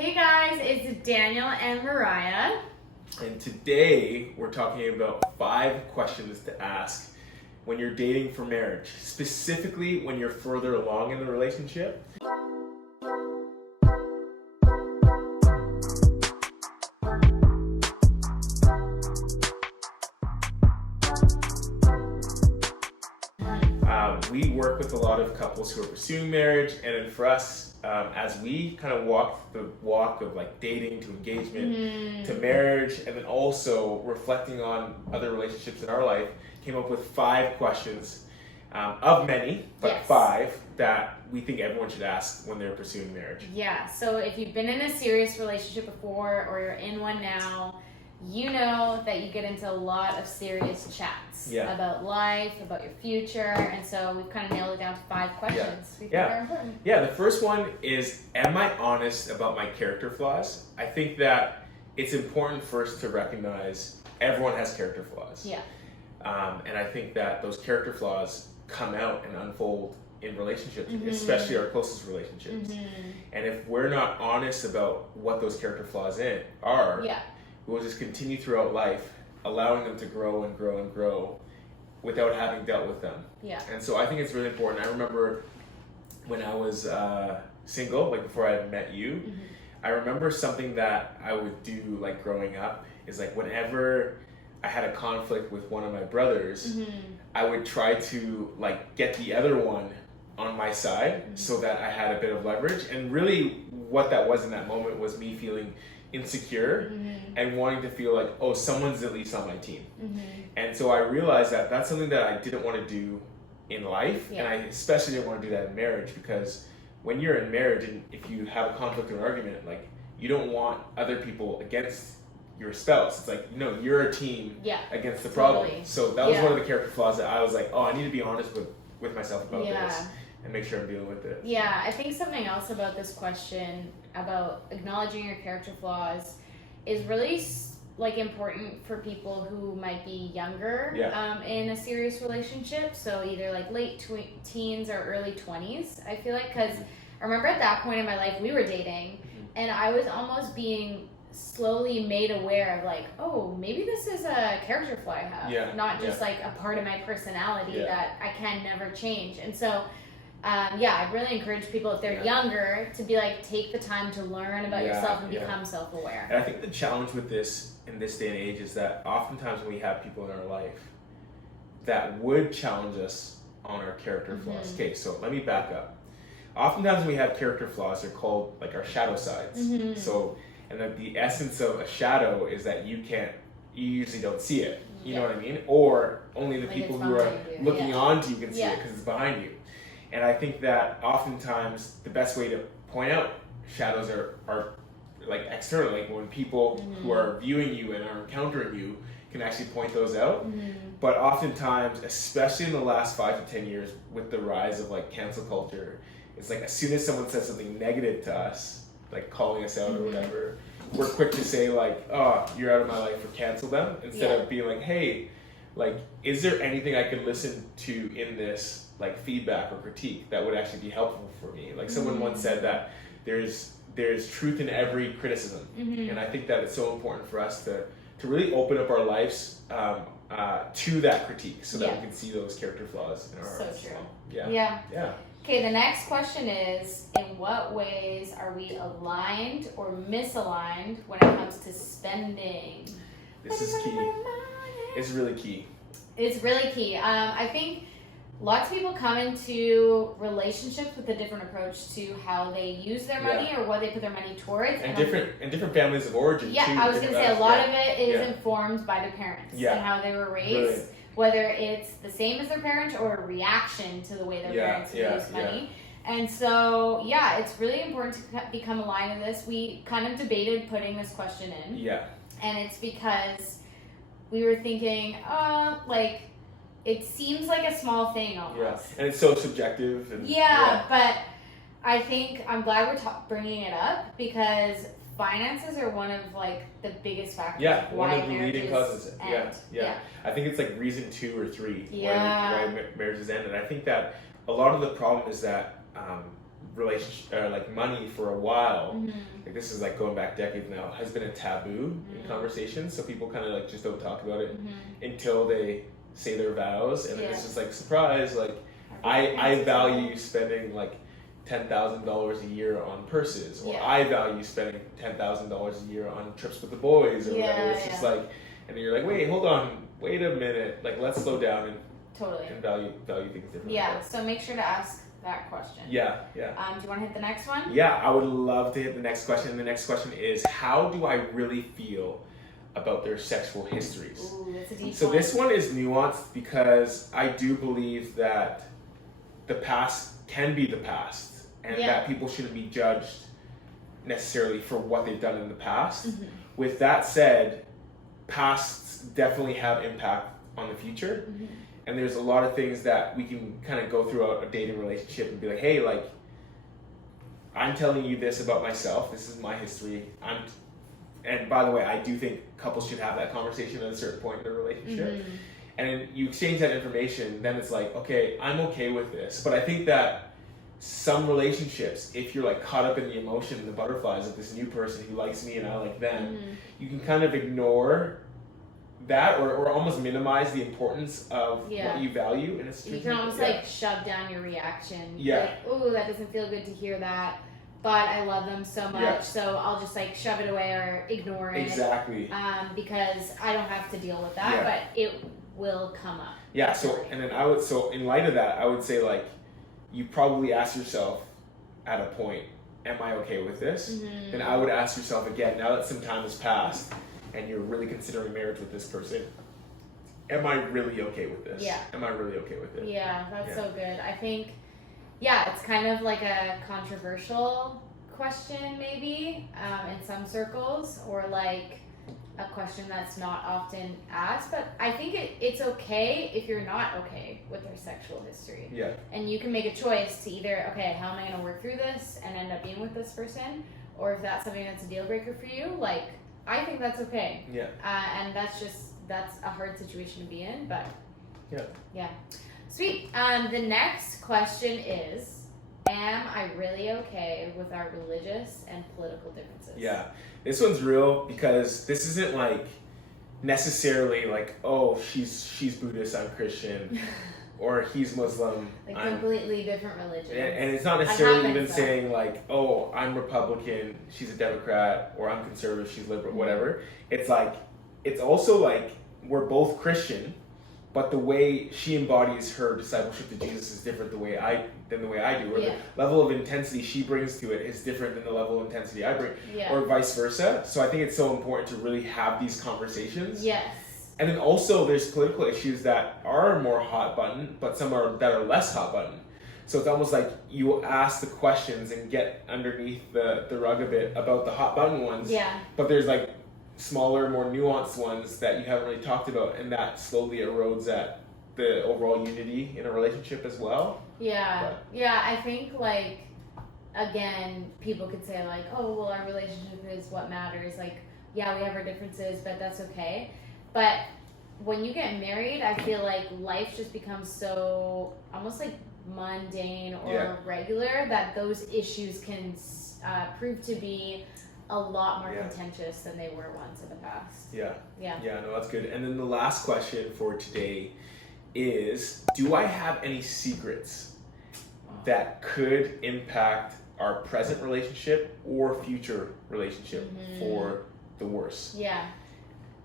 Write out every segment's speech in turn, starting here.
Hey guys, it's Daniel and Mariah. And today we're talking about 5 questions to ask when you're dating for marriage, specifically when you're further along in the relationship. We work with a lot of couples who are pursuing marriage, and then for us, as we kind of walk the walk of like dating to engagement to marriage, and then also reflecting on other relationships in our life, came up with 5 questions of many, but Yes. 5 that we think everyone should ask when they're pursuing marriage. Yeah, so if you've been in a serious relationship before or you're in one now, you know that you get into a lot of serious chats about life, about your future, and so we've kind of nailed it down to 5 questions we think are important. Yeah, the first one is, am I honest about my character flaws? I think that it's important first to recognize everyone has character flaws. Yeah. And I think that those character flaws come out and unfold in relationships, especially our closest relationships. And if we're not honest about what those character flaws are, we'll just continue throughout life, allowing them to grow and grow and grow without having dealt with them. Yeah. And so I think it's really important. I remember when I was single, like before I had met you, I remember something that I would do like growing up is like whenever I had a conflict with one of my brothers, I would try to like get the other one on my side so that I had a bit of leverage. And really what that was in that moment was me feeling insecure and wanting to feel like, oh, someone's at least on my team. And so I realized that that's something that I didn't want to do in life, and I especially didn't want to do that in marriage, because when you're in marriage and if you have a conflict or an argument, like you don't want other people against your spouse. It's like, no, you're a team against the problem. So that was one of the character flaws that I was like, oh, I need to be honest with myself about this and make sure I'm dealing with it. Yeah, I think something else about this question about acknowledging your character flaws is really like important for people who might be younger in a serious relationship. So either like late teens or early 20s, I feel like, because I remember at that point in my life we were dating and I was almost being slowly made aware of like, oh, maybe this is a character flaw I have, not just like a part of my personality that I can never change. And so I'd really encourage people if they're younger to be like, take the time to learn about yourself and become self-aware. And I think the challenge with this in this day and age is that oftentimes when we have people in our life that would challenge us on our character flaws. Okay, so let me back up. Oftentimes when we have character flaws, they're called like our shadow sides. So, and the essence of a shadow is that you usually don't see it. You know what I mean? Or only the like people who are looking onto you can see it because it's behind you. And I think that oftentimes the best way to point out shadows are like external, like when people who are viewing you and are encountering you can actually point those out. But oftentimes, especially in the last 5 to 10 years with the rise of like cancel culture, it's like as soon as someone says something negative to us, like calling us out or whatever, we're quick to say like, oh, you're out of my life, or cancel them, instead of being like, hey, like, is there anything I could listen to in this like feedback or critique that would actually be helpful for me? Like someone once said that there's truth in every criticism, and I think that it's so important for us to really open up our lives to that critique so that we can see those character flaws in our hearts. So true. Yeah. Okay, the next question is, in what ways are we aligned or misaligned when it comes to spending? This is key. It's really key. It's really key. I think lots of people come into relationships with a different approach to how they use their money or what they put their money towards. And different families of origin too. I was going to say a lot of it is informed by their parents and how they were raised, whether it's the same as their parents or a reaction to the way their parents use money. And so, it's really important to become aligned in this. We kind of debated putting this question in. And it's because we were thinking, like, it seems like a small thing almost. And it's so subjective. And, but I think I'm glad we're bringing it up because finances are one of like the biggest factors. One of the leading causes. I think it's like reason 2 or 3 why marriages end. And I think that a lot of the problem is that relationship or like money for a while, Mm-hmm. like this is like going back decades now, has been a taboo in conversations. So people kind of like just don't talk about it until they say their vows, and then it's just like surprise. Like I value spending like $10,000 a year on purses, or I value spending $10,000 a year on trips with the boys, or whatever. It's just like, and then you're like, wait, hold on, wait a minute, like let's slow down and value things differently. Yeah. So make sure to ask that question. Yeah. Do you want to hit the next one? Yeah, I would love to hit the next question. And the next question is, how do I really feel about their sexual histories? Ooh, that's a deep So one. this one is nuanced because I do believe that the past can be the past, and that people shouldn't be judged necessarily for what they've done in the past. With that said, pasts definitely have impact on the future. And there's a lot of things that we can kind of go throughout a dating relationship and be like, hey, like, I'm telling you this about myself. This is my history. And by the way, I do think couples should have that conversation at a certain point in their relationship. And then you exchange that information, then it's like, okay, I'm okay with this. But I think that some relationships, if you're like caught up in the emotion and the butterflies of this new person who likes me and I like them, you can kind of ignore that or almost minimize the importance of what you value in a situation. You can almost like shove down your reaction. Yeah. Like, oh, that doesn't feel good to hear that, but I love them so much, so I'll just like shove it away or ignore it. Exactly. Because I don't have to deal with that, but it will come up. Yeah. So and then so in light of that, I would say like you probably ask yourself at a point, am I okay with this? Then I would ask yourself again, now that some time has passed, and you're really considering marriage with this person, am I really okay with this? Yeah. Am I really okay with it? Yeah, that's so good. I think, it's kind of like a controversial question maybe in some circles, or like a question that's not often asked, but I think it's okay if you're not okay with their sexual history. Yeah. And you can make a choice to either, okay, how am I going to work through this and end up being with this person? Or if that's something that's a deal breaker for you, like, I think that's okay. Yeah. And that's a hard situation to be in, but yeah. Sweet. The next question is, am I really okay with our religious and political differences? Yeah. This one's real because this isn't like necessarily like, oh, she's Buddhist, I'm Christian, or he's Muslim. Like completely different religions. And it's not necessarily even saying like, oh, I'm Republican, she's a Democrat, or I'm conservative, she's liberal, whatever. It's like, it's also like we're both Christian, but the way she embodies her discipleship to Jesus is different than the way I do. Or the level of intensity she brings to it is different than the level of intensity I bring, or vice versa. So I think it's so important to really have these conversations. Yes. And then also there's political issues that are more hot button, but some that are less hot button. So it's almost like you ask the questions and get underneath the rug a bit about the hot button ones. Yeah. But there's like smaller, more nuanced ones that you haven't really talked about, and that slowly erodes at the overall unity in a relationship as well. Yeah. Yeah, I think like, again, people could say like, oh, well, our relationship is what matters. Like, yeah, we have our differences, but that's okay. But when you get married, I feel like life just becomes so almost like mundane or regular that those issues can prove to be a lot more contentious than they were once in the past. Yeah, no, that's good. And then the last question for today is, do I have any secrets that could impact our present relationship or future relationship for the worse? Yeah.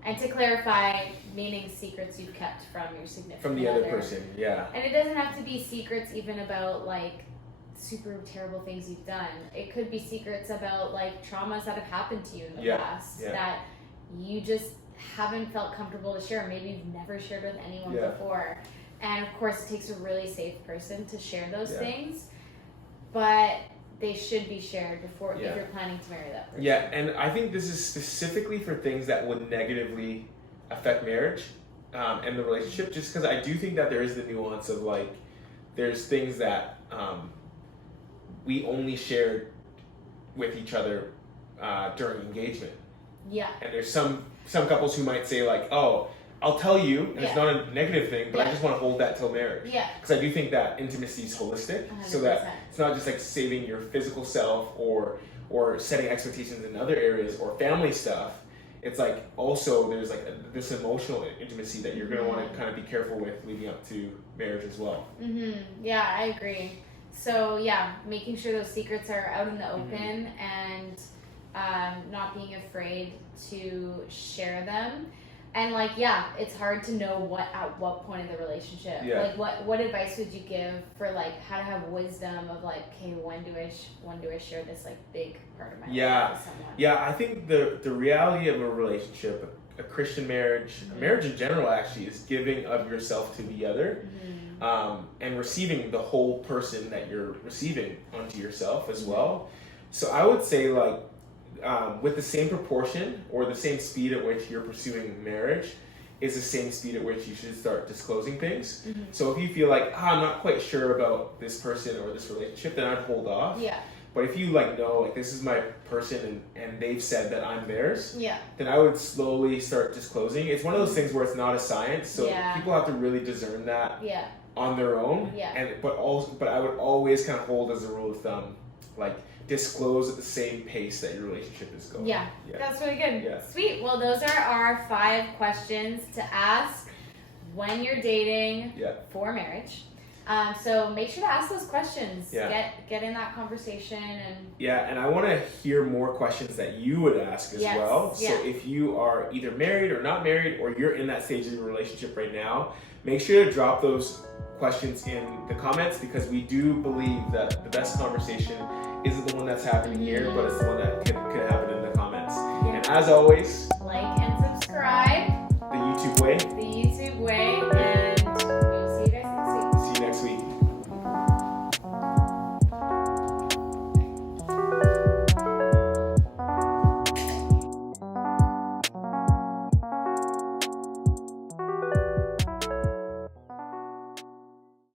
And to clarify, meaning secrets you've kept from your significant other. From the other person, yeah. And it doesn't have to be secrets even about like super terrible things you've done. It could be secrets about like traumas that have happened to you in the past that you just haven't felt comfortable to share. Maybe you've never shared with anyone before. And of course, it takes a really safe person to share those things, but they should be shared before if you're planning to marry that person. Yeah, and I think this is specifically for things that would negatively affect marriage and the relationship, just because I do think that there is the nuance of like, there's things that we only shared with each other during engagement. Yeah. And there's some couples who might say like, oh, I'll tell you, and it's Yeah. not a negative thing, but I just want to hold that till marriage. Yeah. Because I do think that intimacy is holistic, 100%. so that it's not just like saving your physical self or setting expectations in other areas or family stuff. It's like also there's like this emotional intimacy that you're gonna want to kind of be careful with leading up to marriage as well. Yeah, I agree. So yeah, making sure those secrets are out in the open and not being afraid to share them. And like, yeah, it's hard to know at what point of the relationship. Yeah. Like, what advice would you give for like how to have wisdom of like, okay, when do I share this like big part of my life with someone? Yeah, I think the reality of a relationship, a Christian marriage, a marriage in general actually, is giving of yourself to the other, and receiving the whole person that you're receiving onto yourself as well. So I would say like, with the same proportion or the same speed at which you're pursuing marriage is the same speed at which you should start disclosing things. So if you feel like, I'm not quite sure about this person or this relationship, then I'd hold off. Yeah. But if you like know, like this is my person and they've said that I'm theirs, Yeah. then I would slowly start disclosing. It's one of those things where it's not a science, so people have to really discern that on their own. Yeah. But I would always kind of hold as a rule of thumb, like disclose at the same pace that your relationship is going. Yeah. That's really good. Yeah. Sweet. Well, those are our 5 questions to ask when you're dating for marriage. So make sure to ask those questions. Yeah. Get in that conversation and and I want to hear more questions that you would ask as well. So if you are either married or not married, or you're in that stage of your relationship right now, make sure to drop those questions in the comments, because we do believe that the best conversation isn't the one that's happening here, but it's the one that could happen in the comments. And as always, like and subscribe. the YouTube way.